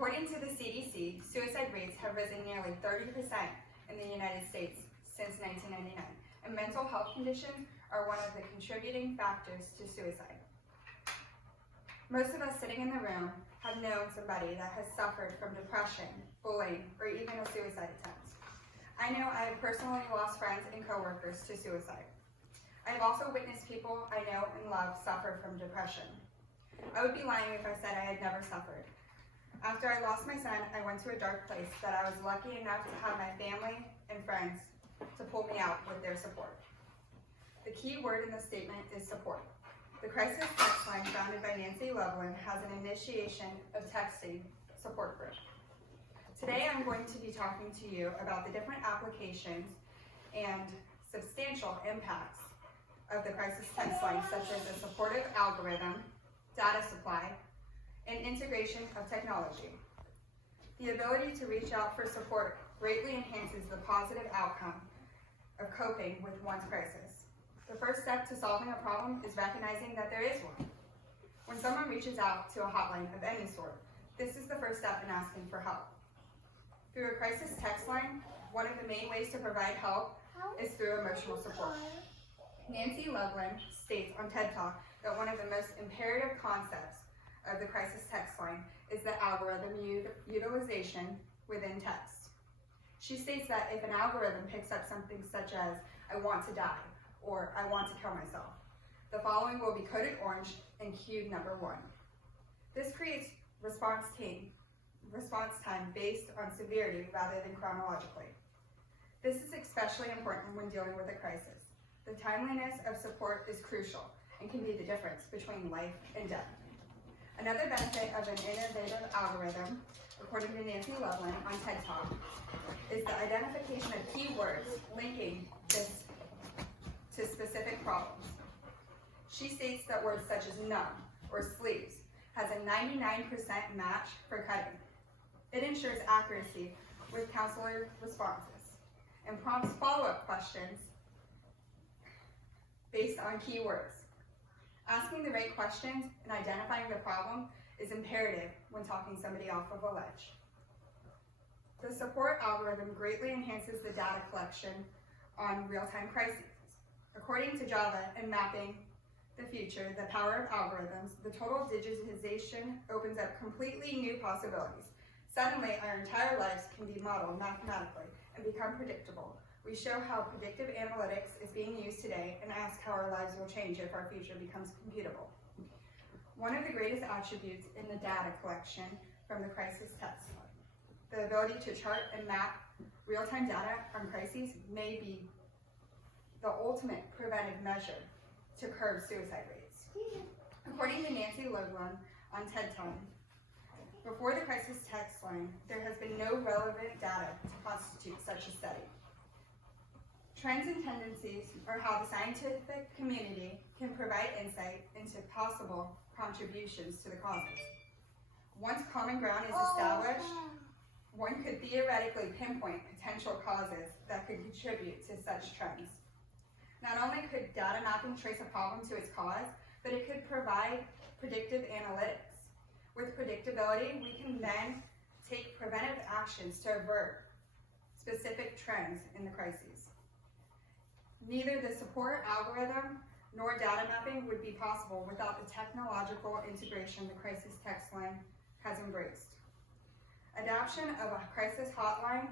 According to the CDC, suicide rates have risen nearly 30% in the United States since 1999, and mental health conditions are one of the contributing factors to suicide. Most of us sitting in the room have known somebody that has suffered from depression, bullying, or even a suicide attempt. I know I have personally lost friends and coworkers to suicide. I have also witnessed people I know and love suffer from depression. I would be lying if I said I had never suffered. After I lost my son, I went to a dark place that I was lucky enough to have my family and friends to pull me out with their support. The key word in the statement is support. The crisis text line founded by Nancy Lawton has an initiation of texting support group. Today I'm going to be talking to you about the different applications and substantial impacts of the crisis text line, such as a supportive algorithm, data supply, and integration of technology. The ability to reach out for support greatly enhances the positive outcome of coping with one's crisis. The first step to solving a problem is recognizing that there is one. When someone reaches out to a hotline of any sort, this is the first step in asking for help. Through a crisis text line, one of the main ways to provide help is through emotional support. Nancy Lawton states on TED Talk that one of the most imperative concepts of the crisis text line is the algorithm utilization within text. She states that if an algorithm picks up something such as, "I want to die," or "I want to kill myself," the following will be coded orange and queued number 1. This creates response time based on severity rather than chronologically. This is especially important when dealing with a crisis. The timeliness of support is crucial and can be the difference between life and death. Another benefit of an innovative algorithm, according to Nancy Lawton on TED Talk, is the identification of keywords linking this to specific problems. She states that words such as numb or sleeves has a 99% match for cutting. It ensures accuracy with counselor responses and prompts follow-up questions based on keywords. Asking the right questions and identifying the problem is imperative when talking somebody off of a ledge. The support algorithm greatly enhances the data collection on real-time crises. According to Java and Mapping the Future, the power of algorithms, the total digitization opens up completely new possibilities. Suddenly, our entire lives can be modeled mathematically and become predictable. We show how predictive analytics is being used today and ask how our lives will change if our future becomes computable. One of the greatest attributes in the data collection from the crisis text line, the ability to chart and map real-time data on crises, may be the ultimate preventive measure to curb suicide rates. According to Nancy Lawton on TED Talk, before the crisis text line, there has been no relevant data to constitute such a study. Trends and tendencies are how the scientific community can provide insight into possible contributions to the causes. Once common ground is established, one could theoretically pinpoint potential causes that could contribute to such trends. Not only could data mapping trace a problem to its cause, but it could provide predictive analytics. With predictability, we can then take preventive actions to avert specific trends in the crises. Neither the support algorithm nor data mapping would be possible without the technological integration the crisis text line has embraced. Adoption of a crisis hotline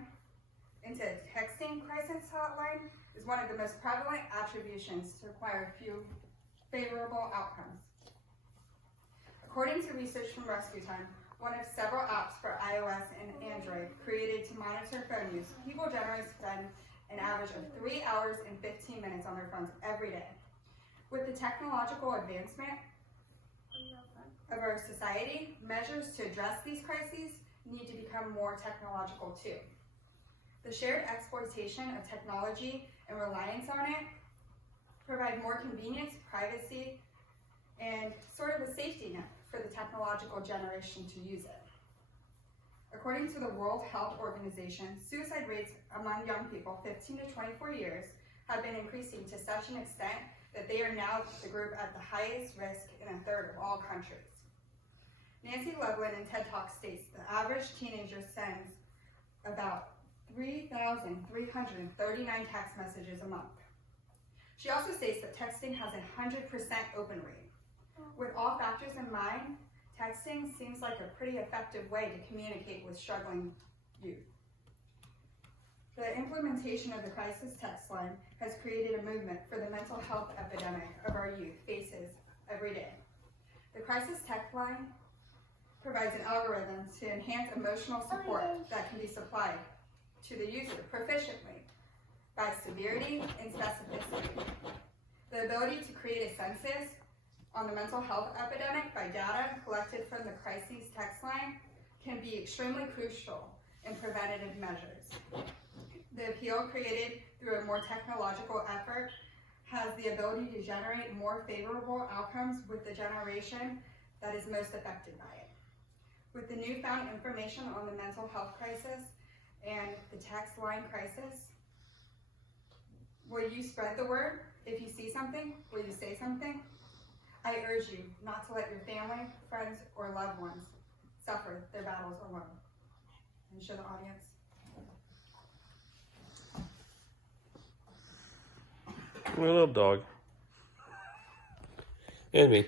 into a texting crisis hotline is one of the most prevalent attributions to acquire few favorable outcomes. According to research from Rescue Time, one of several apps for iOS and Android created to monitor phone use, people generally spend an average of 3 hours and 15 minutes on their phones every day. With the technological advancement of our society, measures to address these crises need to become more technological too. The shared exploitation of technology and reliance on it provide more convenience, privacy, and sort of a safety net for the technological generation to use it. According to the World Health Organization, suicide rates among young people 15 to 24 years have been increasing to such an extent that they are now the group at the highest risk in a third of all countries. Nancy Loveland in TED Talk states the average teenager sends about 3,339 text messages a month. She also states that texting has a 100% open rate. With all factors in mind, texting seems like a pretty effective way to communicate with struggling youth. The implementation of the crisis text line has created a movement for the mental health epidemic of our youth faces every day. The crisis text line provides an algorithm to enhance emotional support that can be supplied to the user proficiently by severity and specificity. The ability to create a census on the mental health epidemic by data collected from the crises text line can be extremely crucial in preventative measures. The appeal created through a more technological effort has the ability to generate more favorable outcomes with the generation that is most affected by it. With the newfound information on the mental health crisis and the text line crisis, will you spread the word? If you see something, will you say something? I urge you not to let your family, friends, or loved ones suffer their battles alone. And show the audience. My little dog. And me.